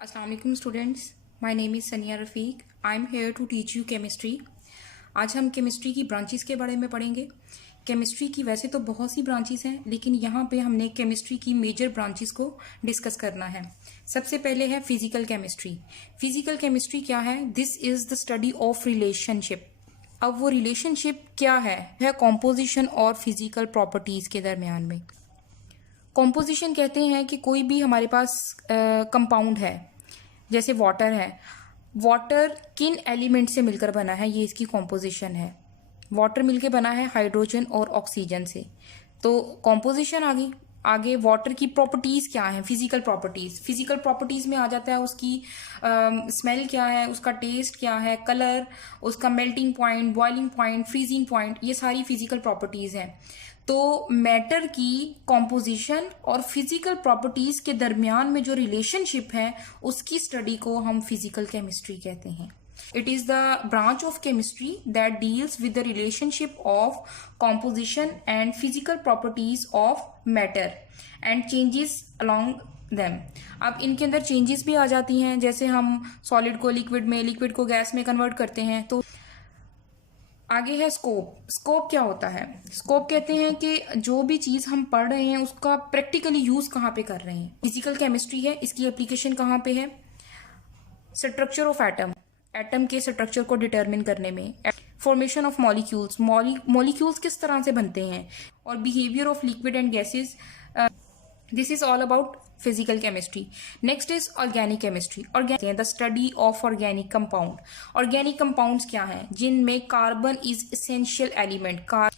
Assalamualaikum students, my name is Sania Rafiq. I am here to teach you chemistry. आज हम chemistry की branches के बारे में पढ़ेंगे। केमिस्ट्री की वैसे तो बहुत सी ब्रांचेस हैं, लेकिन यहाँ पे हमने केमिस्ट्री की मेजर ब्रांचेस को डिस्कस करना है। सबसे पहले है फिजिकल केमिस्ट्री। फिजिकल केमिस्ट्री क्या है? This is the study of relationship. अब वो रिलेशनशिप क्या है कॉम्पोजिशन और फिजिकल प्रॉपर्टीज के दरमियान में। कॉम्पोजिशन कहते हैं कि कोई भी हमारे पास कंपाउंड है, जैसे वाटर है। वाटर किन एलिमेंट से मिलकर बना है, ये इसकी कॉम्पोजिशन है। वाटर मिलकर बना है हाइड्रोजन और ऑक्सीजन से। तो कॉम्पोजिशन आ गई। आगे वाटर की प्रॉपर्टीज क्या है? Physical properties. फिजिकल प्रॉपर्टीज में आ जाता है उसकी स्मेल क्या है, उसका टेस्ट क्या है, कलर, उसका melting point, boiling point, freezing point, ये सारी फिजिकल प्रॉपर्टीज हैं। तो मैटर की कॉम्पोजिशन और फिजिकल प्रॉपर्टीज के दरमियान में जो रिलेशनशिप है, उसकी स्टडी को हम फिजिकल केमिस्ट्री कहते हैं। It is the branch of chemistry that deals with the relationship of composition and physical properties of matter and changes along them. अब इनके अंदर चेंजेस भी आ जाती हैं, जैसे हम सॉलिड को लिक्विड में, लिक्विड को गैस में कन्वर्ट करते हैं। तो आगे है स्कोप। स्कोप क्या होता है? स्कोप कहते हैं कि जो भी चीज हम पढ़ रहे हैं उसका प्रैक्टिकली यूज कहाँ पे कर रहे हैं। फिजिकल केमिस्ट्री है, इसकी एप्लीकेशन कहाँ पे है? स्ट्रक्चर ऑफ एटम, एटम के स्ट्रक्चर को डिटरमिन करने में। फॉर्मेशन ऑफ मॉलिक्यूल्स, मॉलिक्यूल्स किस तरह से बनते हैं, और behaviour of liquid and gases. This is all about physical chemistry. Next is organic chemistry. Organic the study of organic compound. Organic compounds क्या हैं? जिनमें carbon is essential element.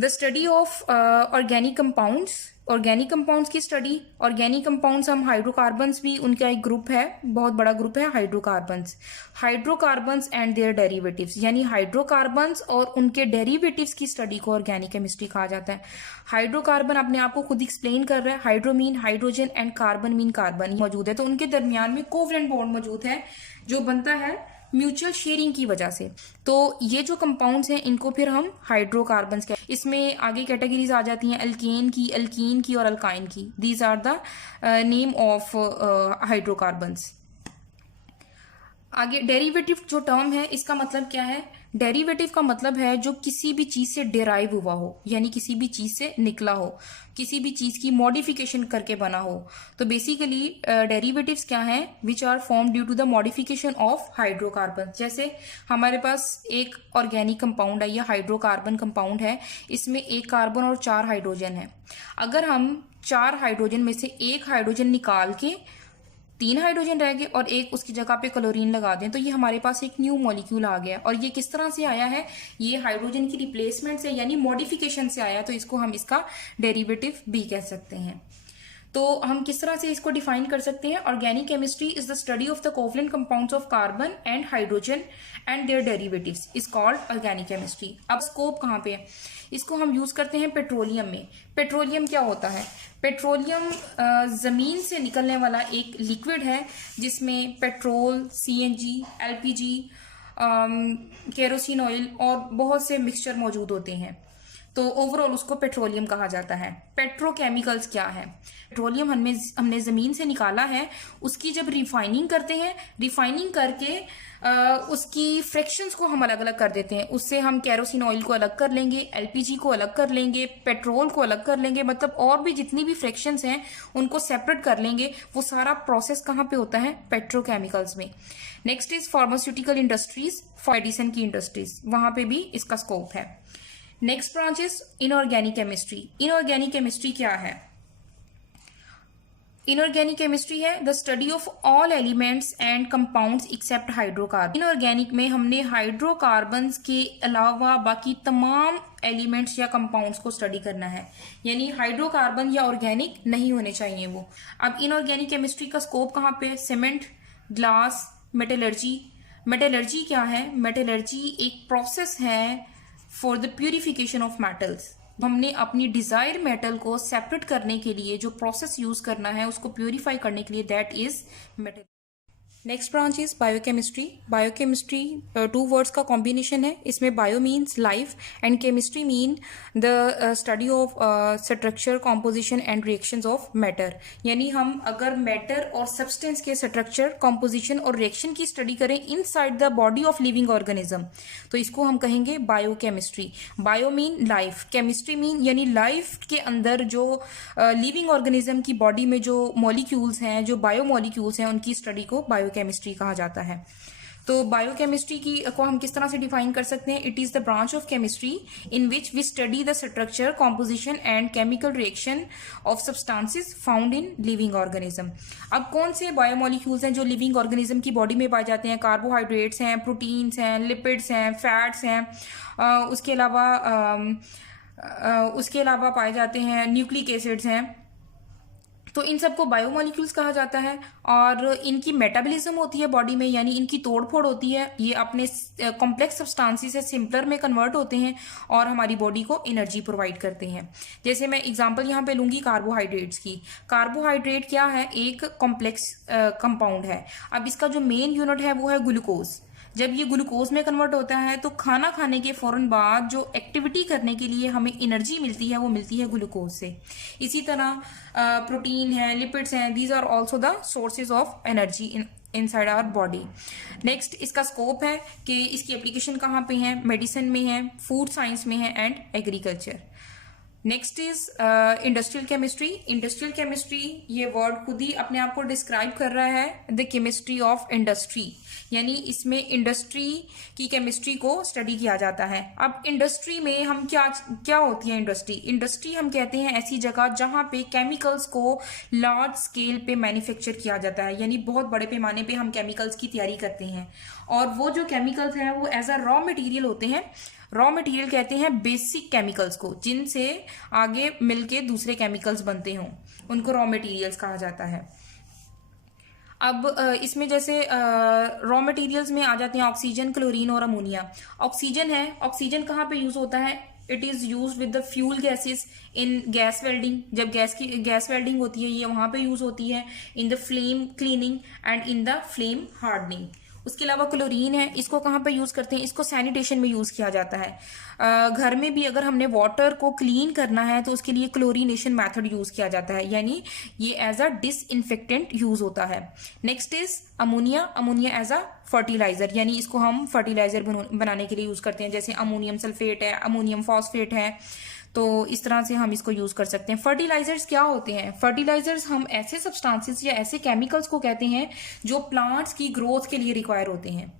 The study of organic compounds. Organic compounds की स्टडी। Organic compounds हम hydrocarbons भी, उनका एक group है, बहुत बड़ा ग्रुप है hydrocarbons. Hydrocarbons and their derivatives, यानी हाइड्रोकार्बन्स और उनके डेरिवेटिव्स की स्टडी को ऑर्गेनिक केमिस्ट्री कहा जाता है। हाइड्रोकार्बन अपने आप को खुद एक्सप्लेन कर रहा है। Hydro mean hydrogen and carbon mean carbon मौजूद है, तो उनके दरमियान में कोवलेंट बॉन्ड मौजूद है जो बनता है म्यूचुअल शेयरिंग की वजह से। तो ये जो कंपाउंड्स हैं इनको फिर हम हाइड्रोकार्बन्स कहते हैं। इसमें आगे कैटेगरीज आ जाती हैं अल्केन की, अल्कीन की और अल्काइन की। These are the name of hydrocarbons. आगे डेरिवेटिव जो टर्म है, इसका मतलब क्या है? डेरिवेटिव का मतलब है जो किसी भी चीज से डिराइव हुआ हो, यानी किसी भी चीज से निकला हो, किसी भी चीज की मॉडिफिकेशन करके बना हो। तो बेसिकली डेरिवेटिव्स क्या हैं? Which are form due to the modification of hydrocarbon. जैसे हमारे पास एक ऑर्गेनिक कंपाउंड है, या हाइड्रोकार्बन कंपाउंड है, इसमें एक कार्बन और 4 हाइड्रोजन है। अगर हम 4 हाइड्रोजन में से एक हाइड्रोजन निकाल के 3 हाइड्रोजन रह गए और एक उसकी जगह पे क्लोरीन लगा दें, तो ये हमारे पास एक न्यू मॉलिक्यूल आ गया। और ये किस तरह से आया है? ये हाइड्रोजन की रिप्लेसमेंट से, यानी मॉडिफिकेशन से आया, तो इसको हम इसका डेरिवेटिव भी कह सकते हैं। तो हम किस तरह से इसको डिफाइन कर सकते हैं? Organic chemistry is the study of the covalent compounds of carbon and hydrogen and their derivatives is called organic chemistry. अब स्कोप कहाँ पे है? इसको हम यूज करते हैं पेट्रोलियम में। पेट्रोलियम क्या होता है? पेट्रोलियम जमीन से निकलने वाला एक लिक्विड है जिसमें petrol, CNG, LPG, kerosene oil और बहुत से मिक्सचर मौजूद होते हैं। तो ओवरऑल उसको पेट्रोलियम कहा जाता है। पेट्रोकेमिकल्स क्या है? पेट्रोलियम हमने जमीन से निकाला है, उसकी जब रिफाइनिंग करते हैं, रिफाइनिंग करके उसकी फ्रैक्शंस को हम अलग अलग कर देते हैं। उससे हम केरोसिन ऑयल को अलग कर लेंगे, एलपीजी को अलग कर लेंगे, पेट्रोल को अलग कर लेंगे, मतलब और भी जितनी भी फ्रैक्शंस हैं उनको सेपरेट कर लेंगे। वो सारा प्रोसेस कहाँ पे होता है? पेट्रोकेमिकल्स में। Next is pharmaceutical industries, medicine की इंडस्ट्रीज, वहां पे भी इसका स्कोप है। Next branch is inorganic chemistry. Inorganic chemistry क्या है? इनऑर्गेनिक केमिस्ट्री है the study of all elements and compounds except hydrocarbon. Inorganic में हमने हाइड्रोकार्बन्स के अलावा बाकी तमाम एलिमेंट्स या कंपाउंड्स को स्टडी करना है, यानी हाइड्रोकार्बन या ऑर्गेनिक नहीं होने चाहिए वो। अब इनऑर्गेनिक केमिस्ट्री का स्कोप कहाँ पे? Cement, glass, metallurgy. मेटलर्जी क्या है? मेटलर्जी एक प्रोसेस है for the purification of metals. हमने अपनी डिजायर मेटल को सेपरेट करने के लिए जो प्रोसेस यूज करना है, उसको प्यूरिफाई करने के लिए, that is metal. Next branch is biochemistry. Biochemistry two words का कॉम्बिनेशन है। इसमें bio means life and chemistry mean the study of structure, composition and reactions of matter. यानी हम अगर मैटर और सब्सटेंस के स्ट्रक्चर, कॉम्पोजिशन और रिएक्शन की स्टडी करें inside the body of living organism तो इसको हम कहेंगे biochemistry. Bio mean life, chemistry mean यानी लाइफ के अंदर जो लिविंग ऑर्गेनिज्म की बॉडी में जो मॉलिक्यूल्स हैं, जो बायो मॉलिक्यूल्स हैं, उनकी स्टडी को बायोकेमिस्ट्री कहा जाता है। तो बायोकेमिस्ट्री की को हम किस तरह से डिफाइन कर सकते हैं? It is the branch of chemistry in which we study the structure, composition and chemical reaction of substances found in living organism. अब कौन से बायोमोलिक्यूल्स हैं जो लिविंग ऑर्गेनिज्म की बॉडी में पाए जाते हैं? कार्बोहाइड्रेट्स हैं, प्रोटीन्स हैं, लिपिड्स हैं, फैट्स हैं, उसके अलावा पाए जाते हैं न्यूक्लिक एसिड्स हैं। तो इन सबको बायोमोलिक्यूल्स कहा जाता है और इनकी मेटाबॉलिज्म होती है बॉडी में, यानी इनकी तोड़फोड़ होती है। ये अपने कॉम्प्लेक्स सब्सटेंसेस से सिंपलर में कन्वर्ट होते हैं और हमारी बॉडी को एनर्जी प्रोवाइड करते हैं। जैसे मैं एग्जांपल यहाँ पे लूंगी कार्बोहाइड्रेट्स की। कार्बोहाइड्रेट क्या है? एक कॉम्प्लेक्स कंपाउंड है। अब इसका जो मेन यूनिट है वो है ग्लूकोज। जब ये ग्लूकोज में कन्वर्ट होता है तो खाना खाने के फौरन बाद जो एक्टिविटी करने के लिए हमें एनर्जी मिलती है वो मिलती है ग्लूकोज से। इसी तरह प्रोटीन है, लिपिड्स हैं, these are also the sources of energy inside our body. Next इसका स्कोप है कि इसकी एप्लीकेशन कहाँ पे है? मेडिसिन में है, फूड साइंस में है and agriculture. Next is industrial chemistry. Industrial chemistry ये वर्ड खुद ही अपने आप को डिस्क्राइब कर रहा है, द केमिस्ट्री ऑफ इंडस्ट्री, यानी इसमें इंडस्ट्री की केमिस्ट्री को स्टडी किया जाता है। अब इंडस्ट्री में हम क्या होती है इंडस्ट्री? इंडस्ट्री हम कहते हैं ऐसी जगह जहां पे केमिकल्स को लार्ज स्केल पे मैन्युफैक्चर किया जाता है, यानी बहुत बड़े पैमाने पे हम केमिकल्स की तैयारी करते हैं और वो जो केमिकल्स हैं वो एज अ रॉ मटेरियल होते हैं। रॉ मटेरियल कहते हैं बेसिक केमिकल्स को, जिनसे आगे मिलके दूसरे केमिकल्स बनते हों, उनको रॉ मटेरियल्स कहा जाता है। अब इसमें जैसे रॉ मटेरियल्स में आ जाते हैं ऑक्सीजन, क्लोरीन और अमोनिया। ऑक्सीजन है, ऑक्सीजन कहाँ पे यूज होता है? It is use with the fuel gases in gas welding. जब गैस वेल्डिंग होती है ये वहां पे यूज होती है। In the flame cleaning and in the flame hardening. उसके अलावा क्लोरीन है, इसको कहाँ पे यूज करते हैं? इसको सैनिटेशन में यूज किया जाता है। घर में भी अगर हमने वाटर को क्लीन करना है तो उसके लिए क्लोरीनेशन मेथड यूज किया जाता है, यानी ये एज अ डिसइंफेक्टेंट यूज होता है। Next is ammonia. Ammonia as a fertiliser, यानी इसको हम फर्टिलाइजर बनाने के लिए यूज करते हैं। जैसे अमोनियम सल्फेट है, अमोनियम फॉस्फेट है, तो इस तरह से हम इसको यूज कर सकते हैं। फर्टिलाइजर्स क्या होते हैं? फर्टिलाइजर्स हम ऐसे सब्सटेंसेस या ऐसे केमिकल्स को कहते हैं जो प्लांट्स की ग्रोथ के लिए रिक्वायर होते हैं।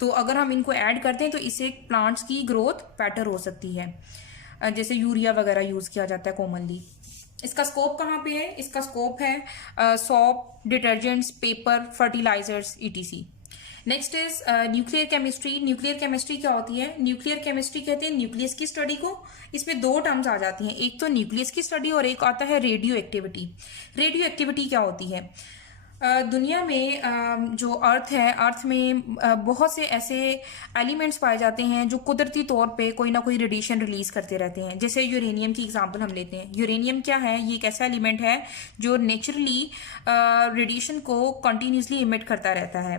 तो अगर हम इनको ऐड करते हैं तो इससे प्लांट्स की ग्रोथ बेटर हो सकती है। जैसे यूरिया वगैरह यूज किया जाता है कॉमनली। इसका स्कोप कहाँ पे है? इसका स्कोप है soap, detergents, paper, fertilisers, etc. Next is nuclear chemistry. Nuclear chemistry क्या होती है? न्यूक्लियर केमिस्ट्री कहते हैं न्यूक्लियस की स्टडी को। इसमें दो टर्म्स आ जाती हैं, एक तो न्यूक्लियस की स्टडी और एक आता है रेडियो एक्टिविटी। रेडियो एक्टिविटी क्या होती है? दुनिया में जो अर्थ है, अर्थ में बहुत से ऐसे एलिमेंट्स पाए जाते हैं जो कुदरती तौर पे कोई ना कोई रेडिएशन रिलीज करते रहते हैं। जैसे यूरेनियम की एग्जांपल हम लेते हैं। यूरेनियम क्या है? ये एक ऐसा एलिमेंट है जो नेचुरली रेडिएशन को कंटिन्यूसली इमिट करता रहता है।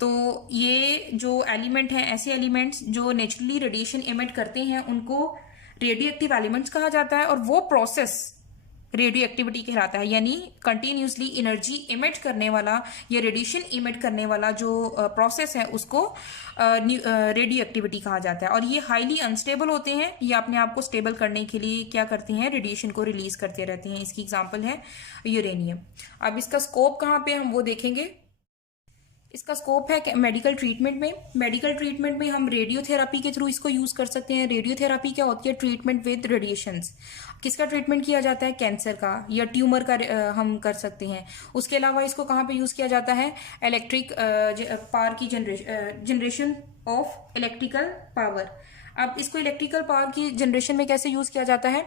तो ये जो एलिमेंट हैं, ऐसे एलिमेंट्स जो नेचुरली रेडिएशन इमिट करते हैं उनको रेडियो एक्टिव एलिमेंट्स कहा जाता है और वो प्रोसेस रेडियो एक्टिविटी कहलाता है, यानी कंटिन्यूसली एनर्जी इमिट करने वाला या रेडिएशन इमिट करने वाला जो प्रोसेस है उसको रेडियो एक्टिविटी कहा जाता है। और ये हाईली अनस्टेबल होते हैं, ये अपने आप को स्टेबल करने के लिए क्या करते हैं? रेडिएशन को रिलीज करते रहते हैं। इसकी एग्जांपल है यूरेनियम। अब इसका स्कोप कहाँ पे हम वो देखेंगे। इसका स्कोप है मेडिकल ट्रीटमेंट में। मेडिकल ट्रीटमेंट में हम रेडियोथेरापी के थ्रू इसको यूज कर सकते हैं। रेडियोथेरापी क्या होती है? Treatment with radiations. किसका ट्रीटमेंट किया जाता है? कैंसर का या ट्यूमर का हम कर सकते हैं। उसके अलावा इसको कहाँ पे यूज किया जाता है? इलेक्ट्रिक पावर की जनरेशन ऑफ इलेक्ट्रिकल पावर। अब इसको इलेक्ट्रिकल पावर की जनरेशन में कैसे यूज किया जाता है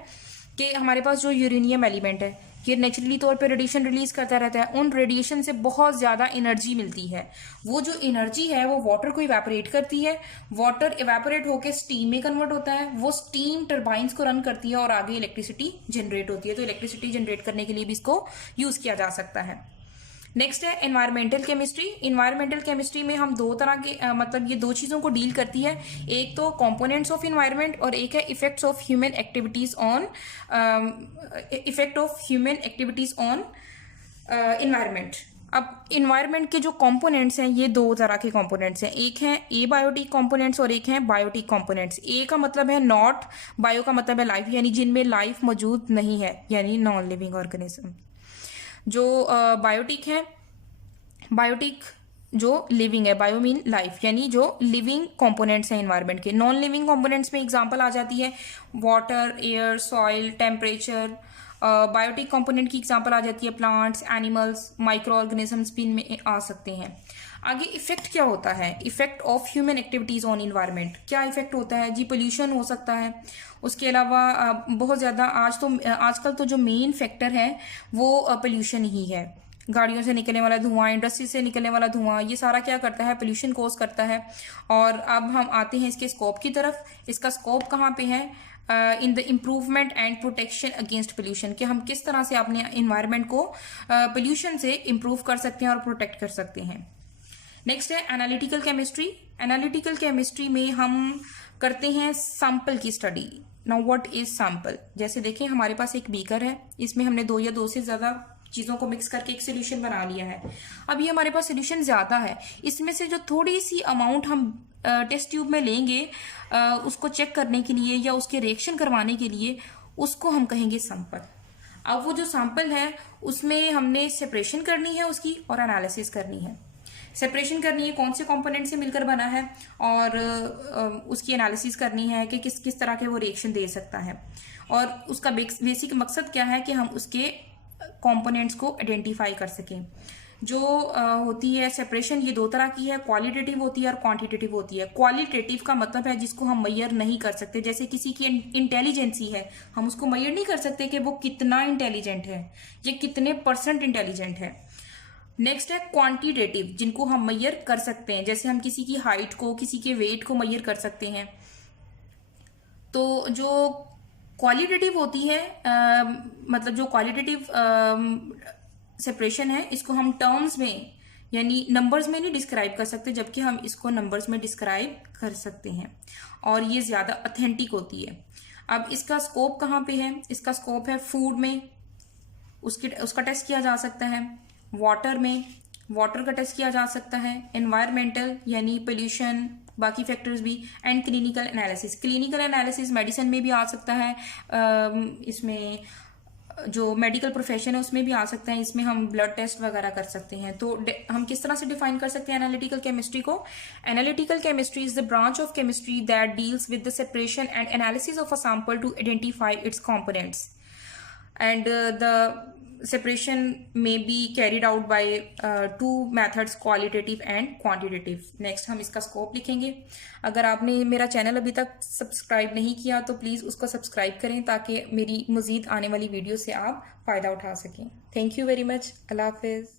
कि हमारे पास जो यूरेनियम एलिमेंट है ये नेचुरली तौर पे रेडिएशन रिलीज करता रहता है। उन रेडिएशन से बहुत ज्यादा एनर्जी मिलती है। वो जो एनर्जी है वो वाटर को इवेपोरेट करती है। वाटर इवेपोरेट होकर स्टीम में कन्वर्ट होता है। वो स्टीम टर्बाइंस को रन करती है और आगे इलेक्ट्रिसिटी जनरेट होती है। तो इलेक्ट्रिसिटी जनरेट करने के लिए भी इसको यूज किया जा सकता है। नेक्स्ट है एनवायरमेंटल केमिस्ट्री। इन्वायरमेंटल केमिस्ट्री में हम दो तरह के मतलब ये दो चीज़ों को डील करती है, एक तो कंपोनेंट्स ऑफ इन्वायरमेंट और एक है effects of human activities on environment. अब इन्वायरमेंट के जो कंपोनेंट्स हैं ये दो तरह के कंपोनेंट्स हैं, एक है एबायोटिक कंपोनेंट्स और एक है बायोटिक कंपोनेंट्स। ए का मतलब है नॉट, बायो का मतलब है लाइफ, यानी जिनमें लाइफ मौजूद नहीं है, यानी नॉन लिविंग ऑर्गेनिज्म। जो बायोटिक है, बायोटिक जो लिविंग है, बायो मीन लाइफ, यानी जो लिविंग कंपोनेंट्स हैं इन्वायरमेंट के। नॉन लिविंग कंपोनेंट्स में एग्जांपल आ जाती है water, air, soil, temperature. Biotic component की एग्जांपल आ जाती है प्लांट्स, एनिमल्स, माइक्रो ऑर्गेनिजम्स भी इनमें आ सकते हैं। आगे इफेक्ट क्या होता है, effect of human activities on environment. क्या इफेक्ट होता है जी? पोल्यूशन हो सकता है, उसके अलावा बहुत ज़्यादा आजकल तो जो मेन फैक्टर है वो पोल्यूशन ही है। गाड़ियों से निकलने वाला धुआं, इंडस्ट्री से निकलने वाला धुआं, ये सारा क्या करता है? पोल्यूशन कोज करता है। और अब हम आते हैं इसके स्कोप की तरफ। इसका स्कोप कहाँ पे है? In the improvement and protection against pollution, कि हम किस तरह से अपने इन्वायरमेंट को पोल्यूशन से इम्प्रूव कर सकते हैं और प्रोटेक्ट कर सकते हैं। नेक्स्ट है एनालिटिकल केमिस्ट्री। एनालिटिकल केमिस्ट्री में हम करते हैं सैंपल की study. Now what is sample? जैसे देखें हमारे पास एक बीकर है, इसमें हमने दो या दो से ज्यादा चीजों को मिक्स करके एक सोल्यूशन बना लिया है। अब ये हमारे पास सोल्यूशन ज्यादा है, इसमें से जो थोड़ी सी अमाउंट हम टेस्ट ट्यूब में लेंगे उसको चेक करने के लिए या उसके रिएक्शन करवाने के लिए, उसको हम कहेंगे सैंपल। अब वो जो सैंपल है उसमें हमने सेपरेशन करनी है उसकी और एनालिसिस करनी है। सेपरेशन करनी है कौन से कंपोनेंट से मिलकर बना है, और उसकी एनालिसिस करनी है कि किस किस तरह के वो रिएक्शन दे सकता है। और उसका बेसिक मकसद क्या है कि हम उसके कंपोनेंट्स को आइडेंटिफाई कर सकें। जो होती है सेपरेशन, ये दो तरह की है, क्वालिटेटिव होती है और क्वांटिटेटिव होती है। क्वालिटेटिव का मतलब है जिसको हम मेजर नहीं कर सकते, जैसे किसी की इंटेलिजेंसी है, हम उसको मेजर नहीं कर सकते कि वो कितना इंटेलिजेंट है, ये कितने % इंटेलिजेंट है। नेक्स्ट है क्वांटिटेटिव, जिनको हम मेजर कर सकते हैं, जैसे हम किसी की हाइट को, किसी के वेट को मेजर कर सकते हैं। तो जो क्वालिटेटिव होती है मतलब जो क्वालिटेटिव सेपरेशन है, इसको हम टर्म्स में यानी नंबर्स में नहीं डिस्क्राइब कर सकते, जबकि हम इसको नंबर्स में डिस्क्राइब कर सकते हैं और ये ज़्यादा ऑथेंटिक होती है। अब इसका स्कोप कहाँ पे है? इसका स्कोप है फूड में, उसका टेस्ट किया जा सकता है, वाटर में, वाटर का टेस्ट किया जा सकता है, एनवायरमेंटल यानी पोल्यूशन, बाकी फैक्टर्स भी, and clinical analysis. Clinical analysis medicine में भी आ सकता है, इसमें जो मेडिकल प्रोफेशन है उसमें भी आ सकता है, इसमें हम ब्लड टेस्ट वगैरह कर सकते हैं। तो हम किस तरह से डिफाइन कर सकते हैं एनालिटिकल केमिस्ट्री को? Analytical chemistry is the branch of chemistry that deals with the separation and analysis of a sample to identify its components, and the separation may be carried out by two methods, qualitative and quantitative. Next हम इसका scope लिखेंगे। अगर आपने मेरा channel अभी तक subscribe नहीं किया तो प्लीज़ उसको सब्सक्राइब करें ताकि मेरी मज़ीद आने वाली वीडियो से आप फ़ायदा उठा सकें। Thank you very much. अल्लाह हाफिज़।